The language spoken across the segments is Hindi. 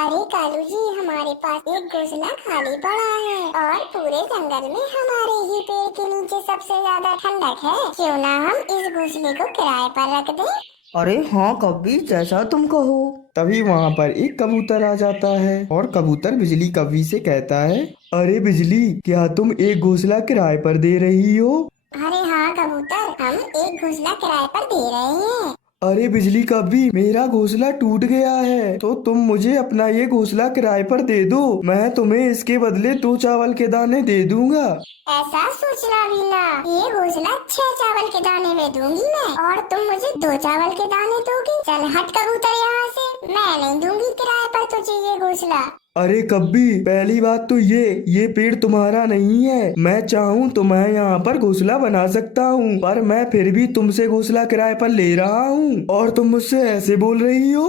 अरे कालू जी, हमारे पास एक घोंसला खाली पड़ा है और पूरे जंगल में हमारे ही पेड़ के नीचे सबसे ज्यादा ठंडक है। क्यों ना हम इस घोंसले को किराए पर रख दें? अरे हाँ कब्बी, जैसा तुम कहो। तभी वहाँ पर एक कबूतर आ जाता है और कबूतर बिजली कब्बी से कहता है, अरे बिजली, क्या तुम एक घोंसला किराए पर दे रही हो? अरे हाँ कबूतर, हम एक घोंसला किराए पर दे रहे हैं। अरे बिजली कब्बी, मेरा घोंसला टूट गया है तो तुम मुझे अपना ये घोंसला किराए पर दे दो। मैं तुम्हें इसके बदले 2 चावल के दाने दे दूंगा। ऐसा सोचना भी ना, ये घोंसला 6 चावल के दाने में दूंगी मैं, और तुम मुझे 2 चावल के दाने दोगे? चल हट कबूतर यहाँ से, मैं नहीं दूंगी किराए पर तुझे ये घोंसला। अरे कब्बी, पहली बात तो ये पेड़ तुम्हारा नहीं है। मैं चाहूँ तो मैं यहाँ पर घोंसला बना सकता हूँ, पर मैं फिर भी तुमसे घोंसला किराए पर ले रहा हूँ और तुम मुझसे ऐसे बोल रही हो।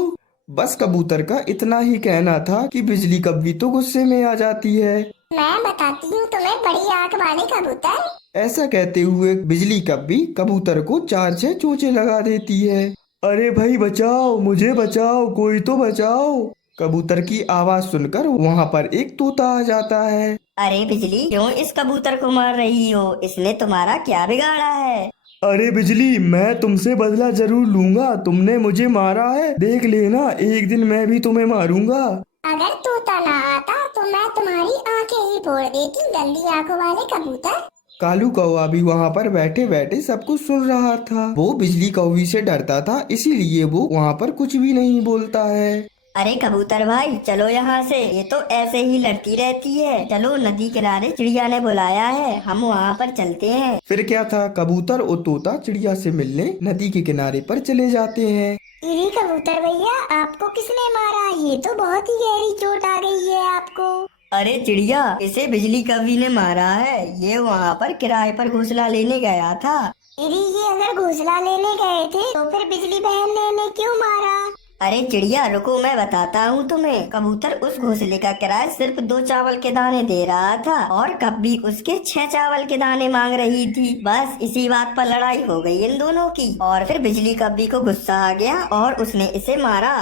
बस कबूतर का इतना ही कहना था कि बिजली कब्बी तो गुस्से में आ जाती है। मैं बताती हूँ तुम्हें, बड़ी आंख वाले कबूतर। ऐसा कहते हुए बिजली कब्बी कबूतर को 4-6 चोंचे लगा देती है। अरे भाई बचाओ, मुझे बचाओ, कोई तो बचाओ। कबूतर की आवाज सुनकर वहाँ पर एक तोता आ जाता है। अरे बिजली, क्यों इस कबूतर को मार रही हो? इसने तुम्हारा क्या बिगाड़ा है? अरे बिजली, मैं तुमसे बदला जरूर लूंगा। तुमने मुझे मारा है, देख लेना, एक दिन मैं भी तुम्हें मारूंगा। अगर तोता ना आता तो मैं तुम्हारी आंखें ही फोड़ देती, गंदी आंखों वाले कबूतर। कालू कौवा भी वहाँ पर बैठे बैठे सब कुछ सुन रहा था। वो बिजली कौवी से डरता था, इसीलिए वो वहाँ पर कुछ भी नहीं बोलता है। अरे कबूतर भाई, चलो यहाँ से, ये तो ऐसे ही लड़ती रहती है। चलो, नदी किनारे चिड़िया ने बुलाया है, हम वहाँ पर चलते हैं। फिर क्या था, कबूतर और तोता चिड़िया से मिलने नदी के किनारे पर चले जाते हैं। इरी कबूतर भैया, आपको किसने मारा? ये तो बहुत ही गहरी चोट आ गई है आपको। अरे चिड़िया, इसे बिजली कवि ने मारा है। ये वहाँ पर किराए पर घोंसला लेने गया था। इरी, ये अगर घोंसला लेने गए थे तो फिर बिजली बहन ने इन्हें क्यों मारा? अरे चिड़िया रुको, मैं बताता हूँ तुम्हें। कबूतर उस घोंसले का किराया सिर्फ 2 चावल के दाने दे रहा था और कब्बी उसके 6 चावल के दाने मांग रही थी। बस इसी बात पर लड़ाई हो गई इन दोनों की और फिर बिजली कब्बी को गुस्सा आ गया और उसने इसे मारा।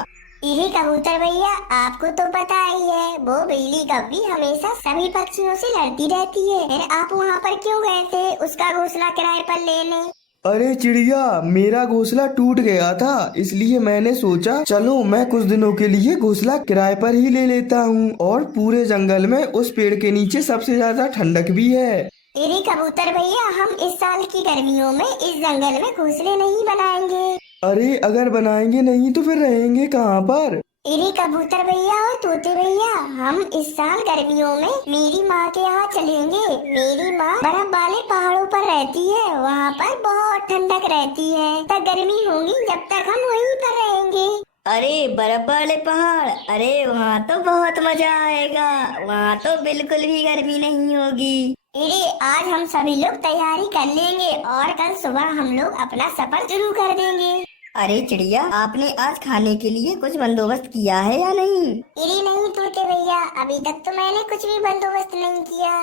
इरी कबूतर भैया, आपको तो पता ही है, वो बिजली कभी हमेशा सभी पक्षियों से लड़ती रहती है। फिर आप वहाँ पर क्यों गए थे उसका घोंसला किराए पर लेने? अरे चिड़िया, मेरा घोंसला टूट गया था, इसलिए मैंने सोचा चलो मैं कुछ दिनों के लिए घोंसला किराए पर ही ले लेता हूँ। और पूरे जंगल में उस पेड़ के नीचे सबसे ज्यादा ठंडक भी है। इरी कबूतर भैया, हम इस साल की गर्मियों में इस जंगल में घोंसले नहीं बनाएंगे। अरे अगर बनाएंगे नहीं तो फिर रहेंगे कहाँ पर? इरी कबूतर भैया और तोते भैया, हम इस साल गर्मियों में मेरी माँ के यहाँ चलेंगे। मेरी माँ बर्फ वाले पहाड़ों पर रहती है, वहाँ पर बहुत ठंडक रहती है। तब गर्मी होगी जब तक हम वहीं पर रहेंगे। अरे बर्फ वाले पहाड़, अरे वहाँ तो बहुत मजा आएगा, वहाँ तो बिल्कुल भी गर्मी नहीं होगी। इरी, आज हम सभी लोग तैयारी कर लेंगे और कल सुबह हम लोग अपना सफर शुरू कर देंगे। अरे चिड़िया, आपने आज खाने के लिए कुछ बंदोबस्त किया है या नहीं? इरी नहीं तोते भैया, अभी तक तो मैंने कुछ भी बंदोबस्त नहीं किया।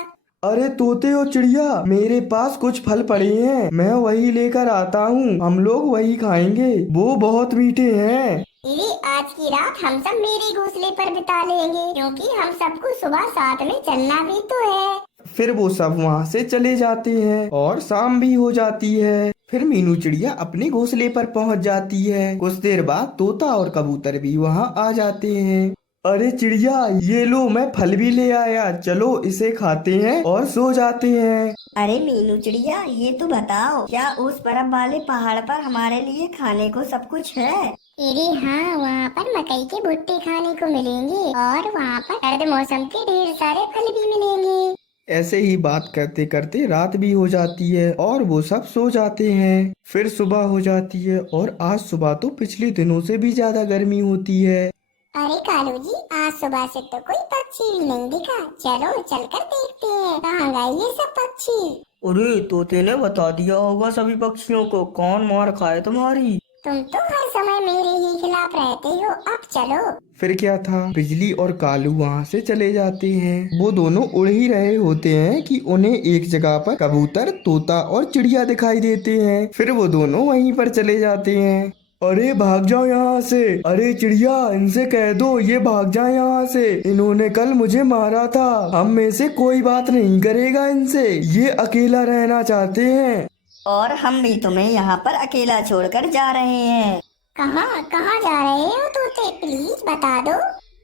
अरे तोते और चिड़िया, मेरे पास कुछ फल पड़े हैं, मैं वही लेकर आता हूँ, हम लोग वही खाएंगे, वो बहुत मीठे हैं। इरी, आज की रात हम सब मेरे घोंसले पर बिता लेंगे, क्योंकि हम सबको सुबह साथ में चलना भी तो है। फिर वो सब वहाँ से चले जाते हैं और शाम भी हो जाती है। फिर मीनू चिड़िया अपने घोंसले पर पहुँच जाती है। कुछ देर बाद तोता और कबूतर भी वहाँ आ जाते हैं। अरे चिड़िया, ये लो, मैं फल भी ले आया, चलो इसे खाते हैं और सो जाते हैं। अरे मीनू चिड़िया, ये तो बताओ, क्या उस बर्फ वाले पहाड़ पर हमारे लिए खाने को सब कुछ है? इरी, हाँ, वहाँ पर मकई के भुट्टे खाने को मिलेंगे और वहाँ पर सर्द मौसम के ढेर सारे फल भी मिलेंगे। ऐसे ही बात करते करते रात भी हो जाती है और वो सब सो जाते हैं। फिर सुबह हो जाती है और आज सुबह तो पिछले दिनों से भी ज्यादा गर्मी होती है। अरे कालू जी, आज सुबह से तो कोई पक्षी भी नहीं दिखा, चलो चलकर देखते हैं कहाँ गए ये सब पक्षी। अरे तोते ने बता दिया होगा सभी पक्षियों को, कौन मार खाए तुम्हारी। तुम तो हर समय मेरे ही खिलाफ रहते हो, अब चलो। फिर क्या था, बिजली और कालू वहाँ से चले जाते हैं। वो दोनों उड़ ही रहे होते हैं कि उन्हें एक जगह पर कबूतर, तोता और चिड़िया दिखाई देते हैं। फिर वो दोनों वहीं पर चले जाते हैं। अरे भाग जाओ यहाँ से। अरे चिड़िया, इनसे कह दो ये भाग जाए यहाँ से। इन्होंने कल मुझे मारा था। हम में से कोई बात नहीं करेगा इनसे। ये अकेला रहना चाहते हैं। और हम भी तुम्हें यहाँ पर अकेला छोड़कर जा रहे हैं। कहाँ कहाँ जा रहे हो तोते, प्लीज बता दो।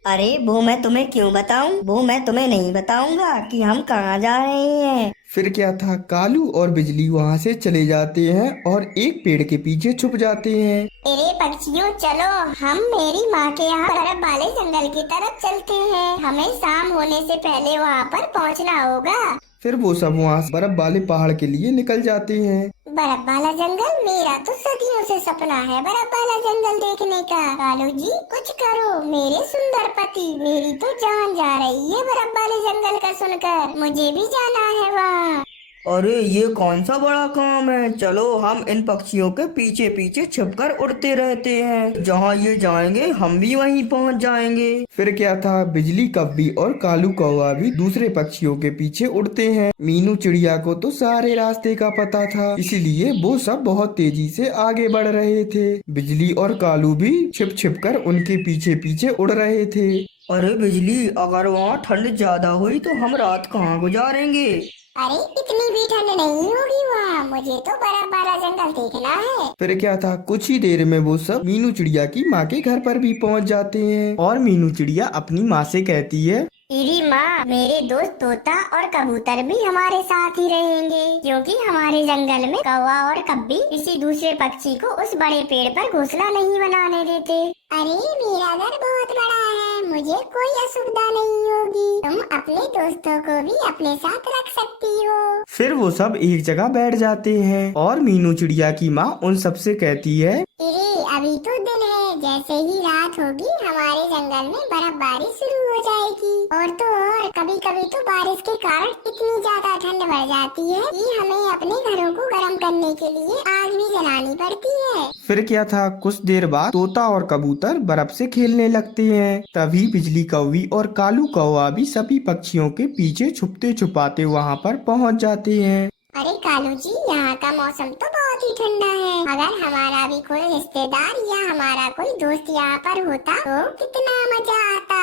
अरे वो मैं तुम्हें क्यों बताऊं, वो मैं तुम्हें नहीं बताऊंगा कि हम कहाँ जा रहे हैं। फिर क्या था, कालू और बिजली वहाँ से चले जाते हैं और एक पेड़ के पीछे छुप जाते हैं। अरे पक्षियों चलो, हम मेरी माँ के यहाँ बर्फ वाले जंगल की तरफ चलते हैं। हमें शाम होने से पहले वहाँ पर पहुँचना होगा। फिर वो सब वहाँ से बर्फ वाले पहाड़ के लिए निकल जाते हैं। बर्फ वाला जंगल, मेरा तो सदियों से सपना है बर्फ वाला जंगल देखने का। कालू जी कुछ करो, मेरे सुंदर पति, मेरी तो जान जा रही है बर्फ वाले जंगल का सुनकर। मुझे भी जाना है वहाँ। अरे ये कौन सा बड़ा काम है, चलो हम इन पक्षियों के पीछे पीछे छिपकर उड़ते रहते हैं। जहाँ ये जाएंगे हम भी वहीं पहुँच जाएंगे। फिर क्या था, बिजली कव्वी और कालू कौवा भी दूसरे पक्षियों के पीछे उड़ते हैं। मीनू चिड़िया को तो सारे रास्ते का पता था, इसीलिए वो सब बहुत तेजी से आगे बढ़ रहे थे। बिजली और कालू भी छिप छिप कर उनके पीछे पीछे उड़ रहे थे। अरे बिजली, अगर वहाँ ठंड ज्यादा हुई तो हम रात कहाँ गुजारेंगे। अरे इतनी भी ठंड नहीं होगी वहाँ, मुझे तो बर्फ वाला जंगल देखना है। फिर क्या था, कुछ ही देर में वो सब मीनू चिड़िया की माँ के घर पर भी पहुँच जाते हैं और मीनू चिड़िया अपनी माँ से कहती है, मेरी माँ, मेरे दोस्त तोता और कबूतर भी हमारे साथ ही रहेंगे, क्योंकि हमारे जंगल में कौवा और कब्बी किसी दूसरे पक्षी को उस बड़े पेड़ पर घोंसला नहीं बनाने देते। अरे मेरा घर बहुत बड़ा है, मुझे कोई असुविधा नहीं होगी। तुम अपने दोस्तों को भी अपने साथ रख सकती हो। फिर वो सब एक जगह बैठ जाते हैं और मीनू चिड़िया की माँ उन सब से कहती है, अरे अभी तो दिन है, जैसे ही रात होगी हमारे जंगल में बर्फबारी शुरू हो जाएगी। और तो और कभी कभी तो बारिश के कारण इतनी ज्यादा ठंड बढ़ जाती है कि हमें अपने घरों को गर्म करने के लिए आग भी जलानी पड़ती है। फिर क्या था, कुछ देर बाद तोता और कबूतर बर्फ से खेलने लगते हैं। तभी बिजली कौवी और कालू कौवा भी सभी पक्षियों के पीछे छुपते छुपाते वहाँ पर पहुँच जाते हैं। अरे कालू जी, यहाँ का मौसम तो बहुत ही ठंडा है। अगर हमारा भी कोई रिश्तेदार या हमारा कोई दोस्त यहाँ पर होता तो कितना मजा आता।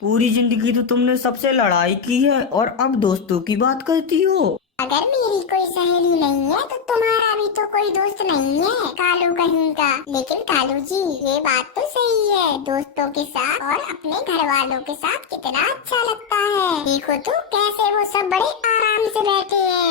पूरी जिंदगी तो तुमने सबसे लड़ाई की है और अब दोस्तों की बात करती हो। अगर मेरी कोई सहेली नहीं है तो तुम्हारा भी तो कोई दोस्त नहीं है कालू कहीं का। लेकिन कालू जी ये बात तो सही है, दोस्तों के साथ और अपने घर वालों के साथ कितना अच्छा लगता है। देखो तो कैसे वो सब बड़े आराम से बैठे हैं।